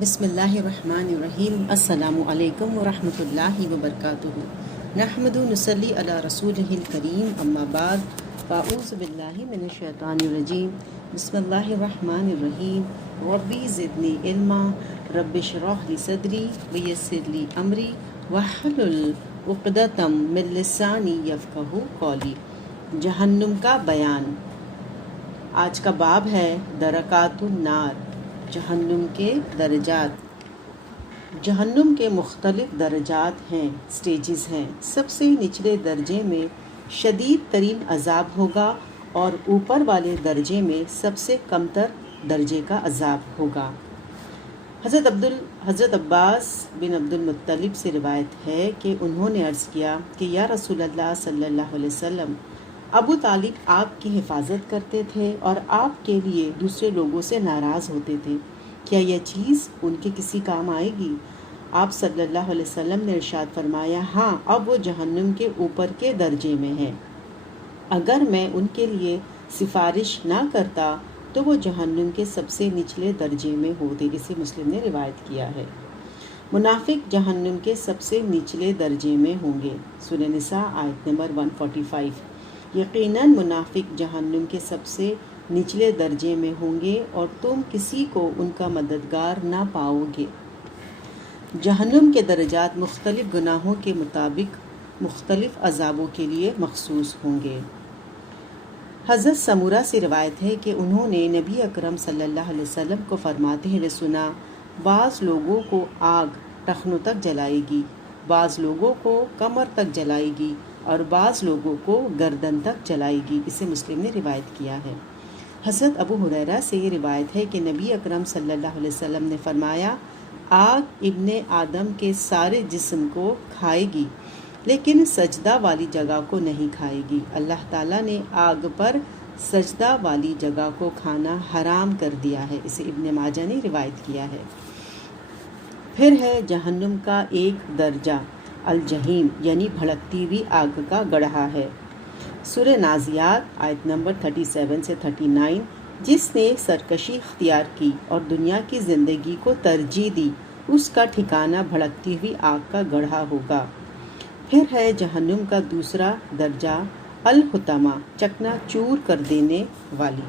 بسم اللہ الرحمن الرحیم۔ السلام علیکم ورحمۃ اللہ وبرکاتہ۔ نحمد و نصلی علی رسولہ الکریم، اما بعد، فاعوذ باللہ من الشیطان الرجیم، بسم اللہ الرحمن الرحیم۔ ربی زدنی علما، رب اشرح لی صدری ویسر لی امری واحلل عقدۃ من لسانی یفقہوا قولی۔ جہنم کا بیان۔ آج کا باب ہے درکات النار، جہنم کے درجات۔ جہنم کے مختلف درجات ہیں، سٹیجز ہیں۔ سب سے نچلے درجے میں شدید ترین عذاب ہوگا اور اوپر والے درجے میں سب سے کمتر درجے کا عذاب ہوگا۔ حضرت عباس بن عبد المطلب سے روایت ہے کہ انہوں نے عرض کیا کہ یا رسول اللہ صلی اللہ علیہ وسلم، ابو طالب آپ کی حفاظت کرتے تھے اور آپ کے لیے دوسرے لوگوں سے ناراض ہوتے تھے، کیا یہ چیز ان کے کسی کام آئے گی؟ آپ صلی اللہ علیہ وسلم نے ارشاد فرمایا، ہاں، اب وہ جہنم کے اوپر کے درجے میں ہیں۔ اگر میں ان کے لیے سفارش نہ کرتا تو وہ جہنم کے سب سے نچلے درجے میں ہوتے۔ اسے مسلم نے روایت کیا ہے۔ منافق جہنم کے سب سے نچلے درجے میں ہوں گے۔ سورہ نساء آیت نمبر 145۔ یقیناً منافق جہنم کے سب سے نچلے درجے میں ہوں گے اور تم کسی کو ان کا مددگار نہ پاؤ گے۔ جہنم کے درجات مختلف گناہوں کے مطابق مختلف عذابوں کے لیے مخصوص ہوں گے۔ حضرت سمورہ سے روایت ہے کہ انہوں نے نبی اکرم صلی اللہ علیہ وسلم کو فرماتے ہوئے سنا، بعض لوگوں کو آگ ٹخنوں تک جلائے گی، بعض لوگوں کو کمر تک جلائے گی اور بعض لوگوں کو گردن تک جلائے گی۔ اسے مسلم نے روایت کیا ہے۔ حضرت ابو ہریرہ سے یہ روایت ہے کہ نبی اکرم صلی اللہ علیہ وسلم نے فرمایا، آگ ابن آدم کے سارے جسم کو کھائے گی لیکن سجدہ والی جگہ کو نہیں کھائے گی۔ اللہ تعالیٰ نے آگ پر سجدہ والی جگہ کو کھانا حرام کر دیا ہے۔ اسے ابن ماجہ نے روایت کیا ہے۔ پھر ہے جہنم کا ایک درجہ الجحیم، یعنی بھڑکتی ہوئی آگ کا گڑھا ہے۔ سورہ نازعات آیت نمبر 37 سے 39۔ جس نے سرکشی اختیار کی اور دنیا کی زندگی کو ترجیح دی، اس کا ٹھکانہ بھڑکتی ہوئی آگ کا گڑھا ہوگا۔ پھر ہے جہنم کا دوسرا درجہ الحطمہ، چکنا چور کر دینے والی۔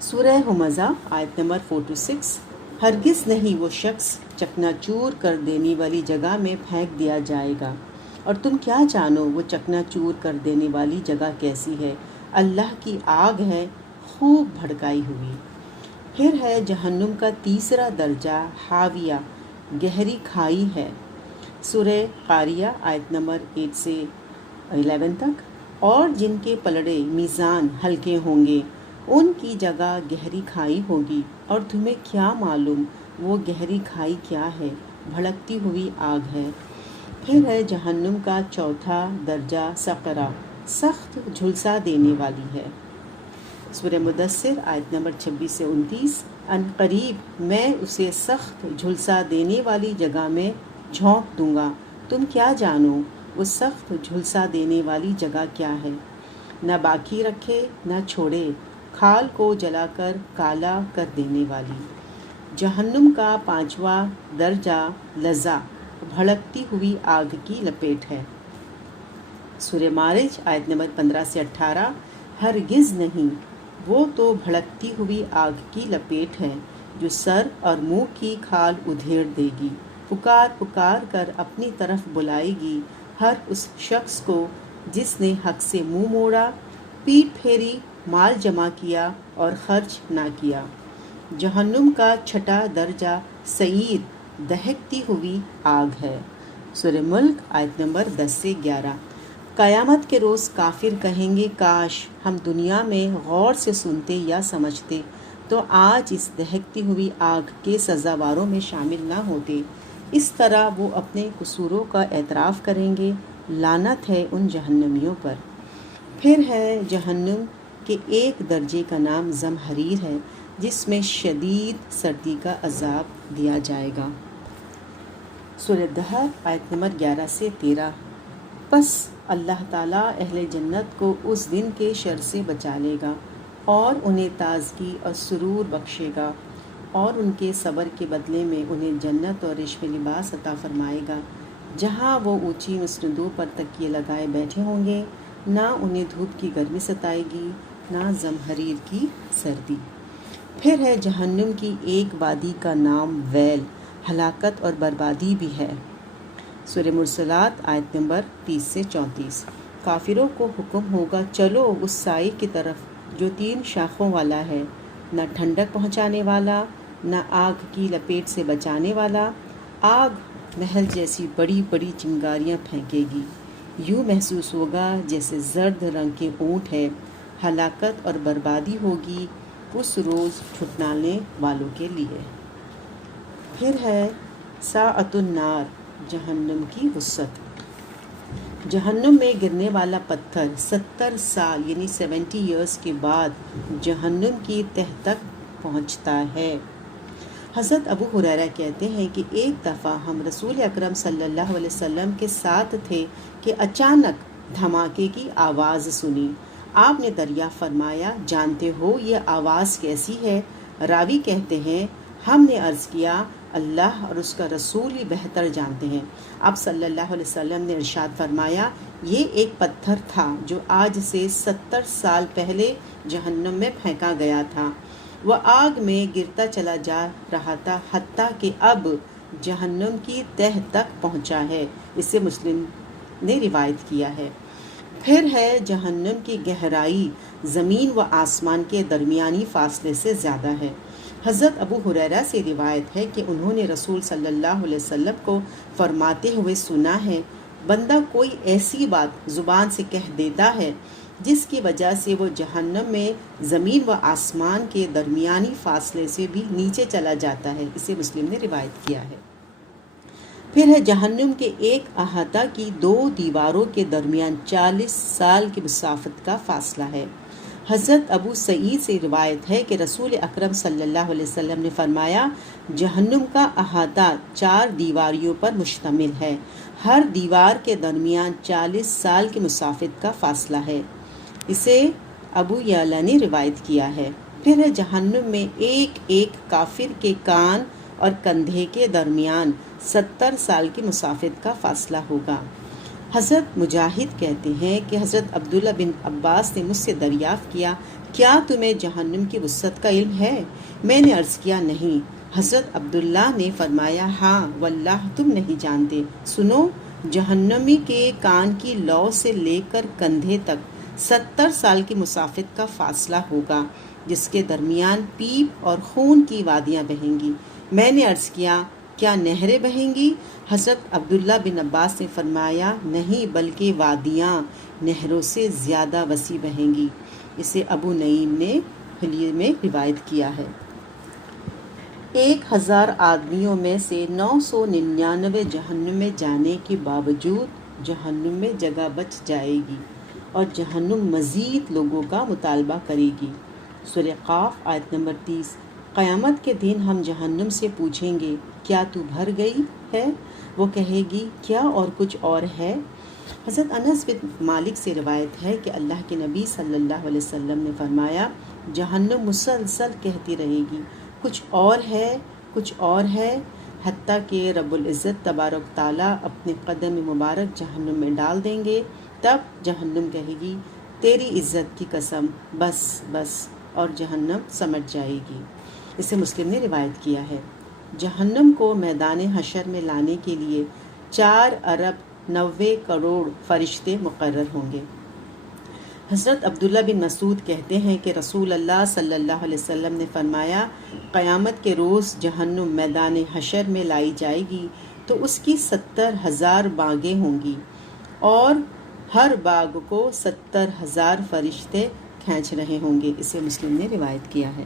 سورہ ہمزہ آیت نمبر 4 to 6۔ ہرگز نہیں وہ شخص چکنا چور کر دینے والی جگہ میں پھینک دیا جائے گا، اور تم کیا جانو وہ چکنا چور کر دینے والی جگہ کیسی ہے؟ اللہ کی آگ ہے، خوب بھڑکائی ہوئی۔ پھر ہے جہنم کا تیسرا درجہ حاویہ، گہری کھائی ہے۔ سورہ قاریہ آیت نمبر 8 سے 11 تک۔ اور جن کے پلڑے میزان ہلکے ہوں گے ان کی جگہ گہری کھائی ہوگی، اور تمہیں کیا معلوم وہ گہری کھائی کیا ہے؟ بھڑکتی ہوئی آگ ہے۔ پھر ہے جہنم کا چوتھا درجہ سقرہ، سخت جھلسا دینے والی ہے۔ سورہ مدثر آیت نمبر 26 سے 29۔ ان قریب میں اسے سخت جھلسا دینے والی جگہ میں جھونک دوں گا، تم کیا جانو وہ سخت جھلسا دینے والی جگہ کیا ہے؟ نہ باقی رکھے نہ چھوڑے، کھال کو جلا کر کالا کر دینے والی۔ جہنم کا پانچواں درجہ لظیٰ، بھڑکتی ہوئی آگ کی لپیٹ ہے۔ سورہ معارج آیت نمبر 15 سے 18۔ ہرگز نہیں، وہ تو بھڑکتی ہوئی آگ کی لپیٹ ہے جو سر اور منہ کی کھال ادھیڑ دے گی، پکار پکار کر اپنی طرف بلائے گی ہر اس شخص کو جس نے حق سے منہ موڑا، پیٹ پھیری، مال جمع کیا اور خرچ نہ کیا۔ جہنم کا چھٹا درجہ سعیر، دہکتی ہوئی آگ ہے۔ سورہ ملک آیت نمبر 10 سے 11۔ قیامت کے روز کافر کہیں گے، کاش ہم دنیا میں غور سے سنتے یا سمجھتے تو آج اس دہکتی ہوئی آگ کے سزاواروں میں شامل نہ ہوتے۔ اس طرح وہ اپنے قصوروں کا اعتراف کریں گے، لعنت ہے ان جہنمیوں پر۔ پھر ہے جہنم کے ایک درجے کا نام زمہریر ہے، جس میں شدید سردی کا عذاب دیا جائے گا۔ سورہ دہر آیت نمبر 11 سے 13۔ پس اللہ تعالیٰ اہل جنت کو اس دن کے شر سے بچا لے گا اور انہیں تازگی اور سرور بخشے گا۔ اور ان کے صبر کے بدلے میں انہیں جنت اور ریشمی لباس عطا فرمائے گا، جہاں وہ اونچی مسندوں پر تکیے لگائے بیٹھے ہوں گے، نہ انہیں دھوپ کی گرمی ستائے گی، نہ زمہریر کی سردی۔ پھر ہے جہنم کی ایک وادی کا نام ویل، ہلاکت اور بربادی بھی ہے۔ سورہ مرسلات آیت نمبر 30 سے 34۔ کافروں کو حکم ہوگا چلو اس سائے کی طرف جو 3 شاخوں والا ہے، نہ ٹھنڈک پہنچانے والا، نہ آگ کی لپیٹ سے بچانے والا۔ آگ محل جیسی بڑی بڑی چنگاریاں پھینکے گی، یوں محسوس ہوگا جیسے زرد رنگ کے اونٹ ہے۔ ہلاکت اور بربادی ہوگی اس روز جھٹلانے والوں کے لیے۔ پھر ہے ساعۃ النار، جہنم کی وسعت۔ جہنم میں گرنے والا پتھر 70 سال یعنی 70 ایئرس کے بعد جہنم کی تہہ تک پہنچتا ہے۔ حضرت ابو ہریرہ کہتے ہیں کہ ایک دفعہ ہم رسول اکرم صلی اللہ علیہ وسلم کے ساتھ تھے کہ اچانک دھماکے کی آواز سنی۔ آپ نے دریافت فرمایا، جانتے ہو یہ آواز کیسی ہے؟ راوی کہتے ہیں، ہم نے عرض کیا، اللہ اور اس کا رسول ہی بہتر جانتے ہیں۔ آپ صلی اللہ علیہ وسلم نے ارشاد فرمایا، یہ ایک پتھر تھا جو آج سے 70 سال پہلے جہنم میں پھینکا گیا تھا۔ وہ آگ میں گرتا چلا جا رہا تھا حتیٰ کہ اب جہنم کی تہہ تک پہنچا ہے۔ اسے مسلم نے روایت کیا ہے۔ پھر ہے جہنم کی گہرائی زمین و آسمان کے درمیانی فاصلے سے زیادہ ہے۔ حضرت ابو ہریرہ سے روایت ہے کہ انہوں نے رسول صلی اللہ علیہ وسلم کو فرماتے ہوئے سنا ہے، بندہ کوئی ایسی بات زبان سے کہہ دیتا ہے جس کی وجہ سے وہ جہنم میں زمین و آسمان کے درمیانی فاصلے سے بھی نیچے چلا جاتا ہے۔ اسے مسلم نے روایت کیا ہے۔ پھر ہے جہنم کے ایک احاطہ کی 2 دیواروں کے درمیان 40 سال کی مسافت کا فاصلہ ہے۔ حضرت ابو سعید سے روایت ہے کہ رسول اکرم صلی اللہ علیہ وسلم نے فرمایا، جہنم کا احاطہ 4 دیواریوں پر مشتمل ہے، ہر دیوار کے درمیان 40 سال کی مسافت کا فاصلہ ہے۔ اسے ابو یعلا نے روایت کیا ہے۔ پھر ہے جہنم میں ایک ایک کافر کے کان اور کندھے کے درمیان 70 سال کی مسافت کا فاصلہ ہوگا۔ حضرت مجاہد کہتے ہیں کہ حضرت عبداللہ بن عباس نے مجھ سے دریافت کیا، کیا تمہیں جہنم کی وسعت کا علم ہے؟ میں نے عرض کیا، نہیں۔ حضرت عبداللہ نے فرمایا، ہاں واللہ تم نہیں جانتے، سنو، جہنمی کے کان کی لو سے لے کر کندھے تک 70 سال کی مسافت کا فاصلہ ہوگا، جس کے درمیان پیپ اور خون کی وادیاں بہیں گی۔ میں نے عرض کیا، کیا نہریں بہیں گی؟ حضرت عبداللہ بن عباس نے فرمایا، نہیں بلکہ وادیاں نہروں سے زیادہ وسیع بہیں گی۔ اسے ابو نعیم نے حلیہ میں روایت کیا ہے۔ 1000 آدمیوں میں سے 999 جہنم میں جانے کے باوجود جہنم میں جگہ بچ جائے گی اور جہنم مزید لوگوں کا مطالبہ کرے گی۔ سورہ قاف آیت نمبر 30۔ قیامت کے دن ہم جہنم سے پوچھیں گے، کیا تو بھر گئی ہے؟ وہ کہے گی، کیا اور کچھ اور ہے؟ حضرت انس بن مالک سے روایت ہے کہ اللہ کے نبی صلی اللہ علیہ وسلم نے فرمایا، جہنم مسلسل کہتی رہے گی، کچھ اور ہے، کچھ اور ہے، حتیٰ کہ رب العزت تبارک تعالیٰ اپنے قدم مبارک جہنم میں ڈال دیں گے۔ تب جہنم کہے گی، تیری عزت کی قسم، بس بس، اور جہنم سمٹ جائے گی۔ اسے مسلم نے روایت کیا ہے۔ جہنم کو میدان حشر میں لانے کے لیے 4 ارب 90 کروڑ فرشتے مقرر ہوں گے۔ حضرت عبداللہ بن مسعود کہتے ہیں کہ رسول اللہ صلی اللہ علیہ وسلم نے فرمایا، قیامت کے روز جہنم میدان حشر میں لائی جائے گی تو اس کی 70,000 باگیں ہوں گی اور ہر باغ کو 70,000 فرشتے کھینچ رہے ہوں گے۔ اسے مسلم نے روایت کیا ہے۔